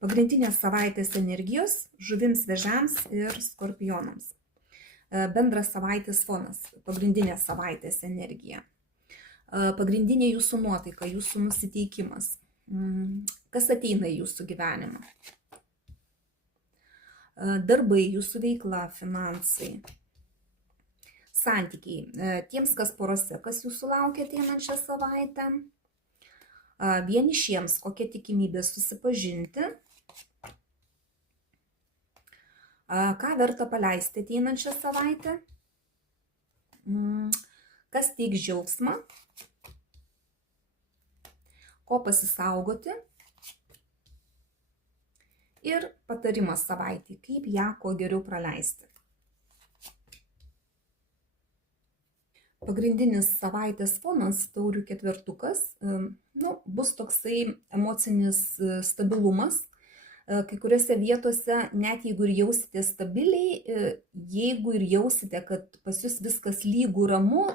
Pagrindinės savaitės energijos žuvims, vėžiams ir skorpionams. Bendras savaitės fonas, pagrindinė savaitės energija. Pagrindinė jūsų nuotaika, jūsų nusiteikimas. Kas ateina į jūsų gyvenimą? Darbai, jūsų veikla, finansai. Santykiai. Tiems, kas porose, kas jūsų laukia ateinančią savaitę. Vienišiems, kokia tikimybė susipažinti. Ką verta paleisti ateinančią savaitę. Kas teiks džiaugsmą. Ko pasisaugoti. Ir patarimas savaitį, kaip ją kuo geriau praleisti. Pagrindinis savaitės fonas, taurių ketvertukas, bus toksai emocinis stabilumas. Kai kuriuose vietose, net jeigu ir jausite stabiliai, jeigu ir jausite, kad pas jūs viskas lygų ramu,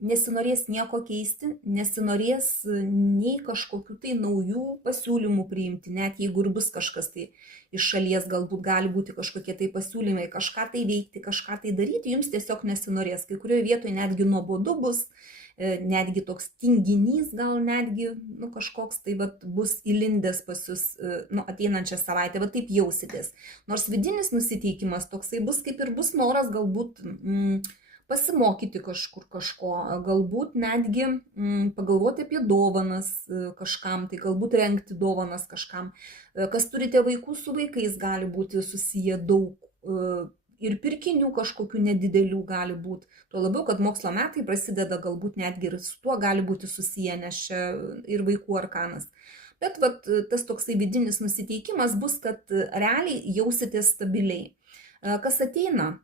nesinorės nieko keisti, nesinorės nei kažkokių tai naujų pasiūlymų priimti, net jeigu ir bus kažkas tai iš šalies, galbūt gali būti kažkokie tai pasiūlymai, kažką tai veikti, kažką tai daryti, jums tiesiog nesinorės. Kai kurioje vietoje netgi nuobodu bus, netgi toks tinginys gal netgi kažkoks tai bus įlindęs pas jūs ateinančią savaitę, taip jausitės. Nors vidinis nusiteikimas toksai bus, kaip ir bus noras galbūt pasimokyti kažkur kažko, galbūt netgi pagalvoti apie dovanas kažkam, tai galbūt rengti dovanas kažkam. Kas turite vaikų, su vaikais gali būti susiję daug ir pirkinių kažkokių nedidelių gali būti. Tuo labiau, kad mokslo metai prasideda galbūt netgi ir su tuo gali būti susiję, nes čia ir vaikų arkanas. Bet tas toksai vidinis nusiteikimas bus, kad realiai jausitės stabiliai. Kas ateina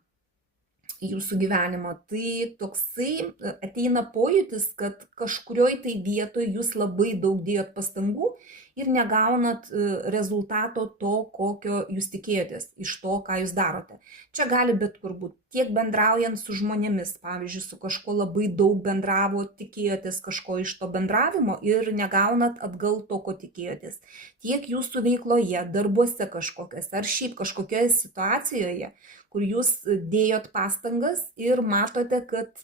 į jūsų gyvenimą, tai toksai ateina pojūtis, kad kažkurioj tai vietoje jūs labai daug dėjot pastangų ir negaunat rezultato to, kokio jūs tikėjotės iš to, ką jūs darote. Čia gali bet kur būti, tiek bendraujant su žmonėmis, pavyzdžiui, su kažko labai daug bendravo, tikėjotės kažko iš to bendravimo ir negaunat atgal to, ko tikėjotės. Tiek jūsų veikloje, darbuose kažkokias, ar šiaip kažkokioje situacijoje, kur jūs dėjot pastangas ir matote, kad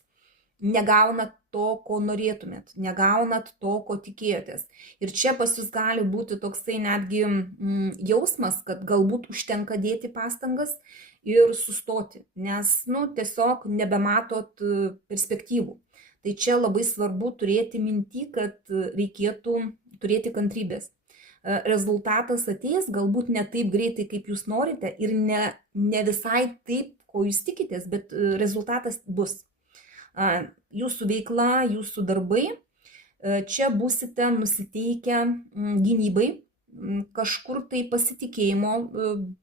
negaunat to, ko norėtumėt, negaunat to, ko tikėjotės. Ir čia pas jūs gali būti toksai netgi jausmas, kad galbūt užtenka dėti pastangas ir sustoti, nes tiesiog nebematot perspektyvų. Tai čia labai svarbu turėti minty, kad reikėtų turėti kantrybės. Rezultatas ateis galbūt ne taip greitai, kaip jūs norite ir ne visai taip, ko jūs tikitės, bet rezultatas bus. Jūsų veikla, jūsų darbai, čia būsite nusiteikę gynybai, kažkur tai pasitikėjimo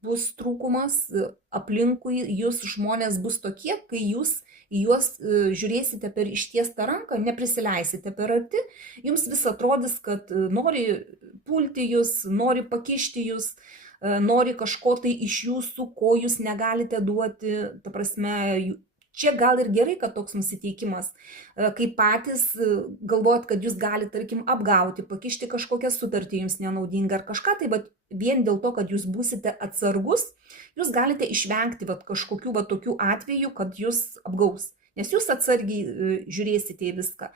bus trūkumas, aplinkui jūs žmonės bus tokie, kai jūs į juos žiūrėsite per ištiestą ranką, neprisileisite per arti, jums vis atrodys, kad nori pulti jūs, nori pakišti jūs, nori kažko tai iš jūsų, ko jūs negalite duoti, ta prasme, čia gal ir gerai, kad toks nusiteikimas, kai patys galvojat, kad jūs galite, tarkim, apgauti, pakišti kažkokią sutartį jums nenaudingą ar kažką, tai vien dėl to, kad jūs būsite atsargus, jūs galite išvengti kažkokių tokių atvejų, kad jūs apgaus, nes jūs atsargiai žiūrėsite į viską.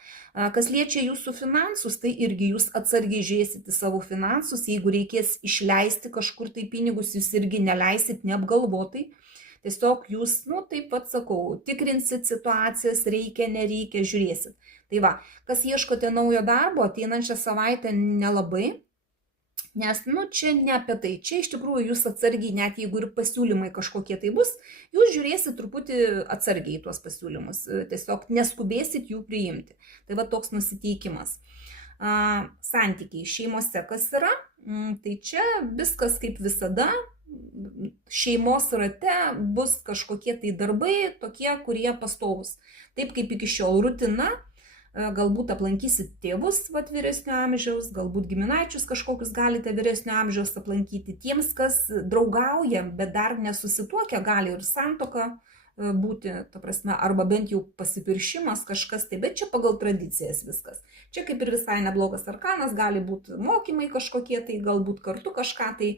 Kas liečia jūsų finansus, tai irgi jūs atsargiai žiūrėsite savo finansus, jeigu reikės išleisti kažkur tai pinigus, jūs irgi neleisit neapgalvotai. Tiesiog jūs, taip sakau, tikrinsit situacijas, reikia, nereikia, žiūrėsit. Tai kas ieškote naujo darbo, ateinančią savaitę nelabai, nes, čia ne apie tai. Čia iš tikrųjų jūs atsargiai, net jeigu ir pasiūlymai kažkokie tai bus, jūs žiūrėsit truputį atsargiai tuos pasiūlymus, tiesiog neskubėsit jų priimti. Tai toks nusiteikimas. Santykiai šeimose kas yra, tai čia viskas kaip visada. Šeimos rate bus kažkokie tai darbai, tokie, kurie pastovus. Taip kaip iki šiol rutina, galbūt aplankysit tėvus vyresnio amžiaus, galbūt giminaičius kažkokius galite vyresnio amžiaus aplankyti. Tiems, kas draugauja, bet dar nesusituokia, gali ir santuoka būti, ta prasme, arba bent jau pasipiršimas kažkas, tai bet čia pagal tradicijas viskas. Čia kaip ir visai neblogas arkanas, gali būti mokymai kažkokie, tai galbūt kartu kažką tai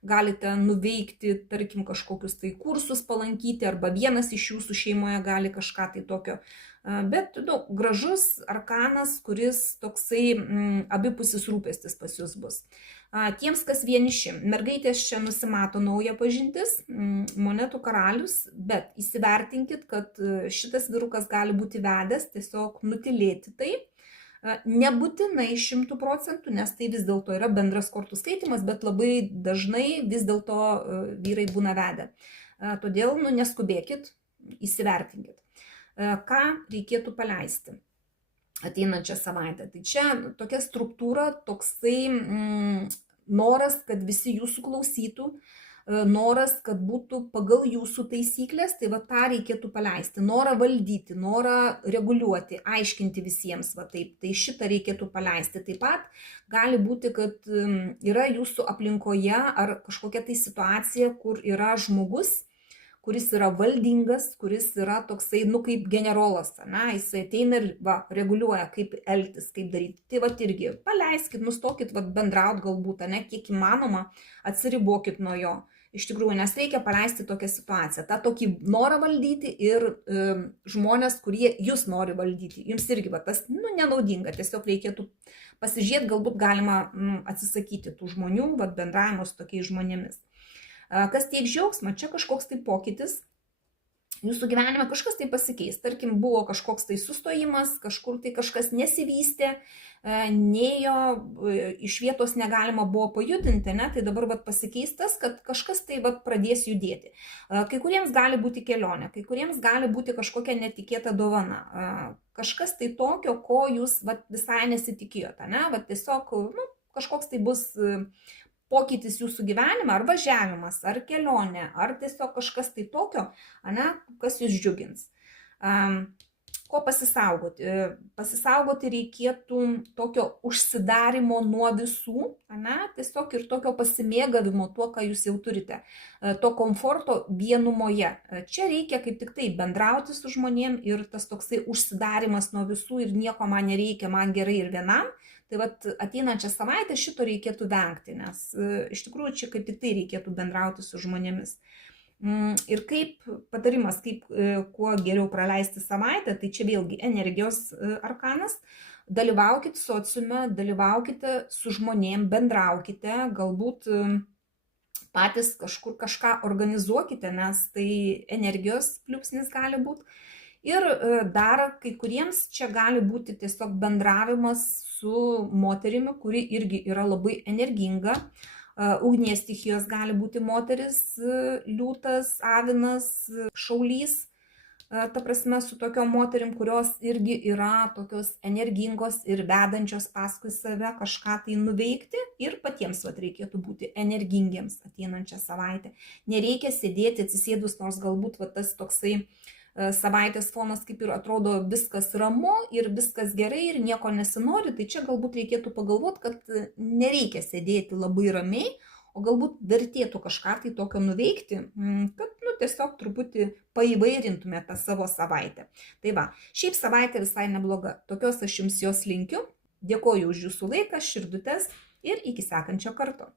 galite nuveikti, tarkim, kažkokius tai kursus palankyti, arba vienas iš jūsų šeimoje gali kažką tai tokio. Bet gražus arkanas, kuris toksai abipusis rūpestis pas jūs bus. Tiems, kas vieniši, mergaitės čia nusimato nauja pažintis, monetų karalius, bet įsivertinkit, kad šitas vyrukas gali būti vedęs, tiesiog nutilėti tai. Nebūtinai 100%, nes tai vis dėlto yra bendras kortų skaitimas, bet labai dažnai vis dėlto vyrai būna vedę. Todėl neskubėkit, įsivertinkit. Ką reikėtų paleisti ateinančią savaitę. Tai čia tokia struktūra, toksai noras, kad visi jūsų klausytų, noras, kad būtų pagal jūsų taisyklės, tai va tą reikėtų paleisti. Norą valdyti, norą reguliuoti, aiškinti visiems, va taip, tai šitą reikėtų paleisti. Taip pat gali būti, kad yra jūsų aplinkoje ar kažkokia tai situacija, kur yra žmogus, kuris yra valdingas, kuris yra toksai, kaip generolas, jis ateina ir reguliuoja, kaip elgtis, kaip daryti. Tai irgi paleiskit, nustokit bendraut galbūt, kiek įmanoma, atsiribokit nuo jo. Iš tikrųjų, nes reikia paleisti tokią situaciją, tą tokį norą valdyti ir žmonės, kurie jūs nori valdyti. Jums irgi tas nenaudinga, tiesiog reikėtų pasižiūrėti, galbūt galima atsisakyti tų žmonių, bendravimo su tokiais žmonėmis. Kas teiks džiaugsmą, čia kažkoks tai pokytis, jūsų gyvenime kažkas tai pasikeis, tarkim buvo kažkoks tai sustojimas, kažkur tai kažkas nesivystė, nėjo, iš vietos negalima buvo pajudinti, tai dabar pasikeis tas, kad kažkas tai pradės judėti. Kai kuriems gali būti kelionė, kai kuriems gali būti kažkokia netikėta dovana, kažkas tai tokio, ko jūs visai nesitikėjote, tiesiog kažkoks tai bus pokytis jūsų gyvenime, ar važiavimas, ar kelionė, ar tiesiog kažkas tai tokio, kas jūs džiugins. Ko pasisaugoti? Pasisaugoti reikėtų tokio užsidarimo nuo visų, tiesiog ir tokio pasimėgavimo tuo, ką jūs jau turite, to komforto vienumoje. Čia reikia kaip tik tai bendrauti su žmonėm ir tas toksai užsidarimas nuo visų ir nieko man nereikia, man gerai ir vienam. Tai ateinančią savaitę šito reikėtų vengti, nes iš tikrųjų čia kaip tik tai reikėtų bendrauti su žmonėmis. Ir kaip patarimas, kuo geriau praleisti savaitę, tai čia vėlgi energijos arkanas. Dalyvaukite sociume, dalyvaukite su žmonėm, bendraukite, galbūt patys kažkur kažką organizuokite, nes tai energijos pliūpsnis gali būti. Ir dar kai kuriems čia gali būti tiesiog bendravimas su moterimi, kuri irgi yra labai energinga. Ugnies stichijos gali būti moteris, liūtas, avinas, šaulys. Ta prasme, su tokiom moterim, kurios irgi yra tokios energingos ir vedančios paskui save kažką tai nuveikti. Ir patiems reikėtų būti energingiems ateinančią savaitę. Nereikia sėdėti atsisėdus, nors galbūt tas toksai savaitės fonas kaip ir atrodo viskas ramu ir viskas gerai ir nieko nesinori, tai čia galbūt reikėtų pagalvoti, kad nereikia sėdėti labai ramiai, o galbūt vertėtų kažką tai tokio nuveikti, kad tiesiog truputį paįvairintume tą savo savaitę. Tai šiaip savaitė visai nebloga, tokios aš jums jos linkiu, dėkoju už jūsų laiką, širdutes ir iki sekančio karto.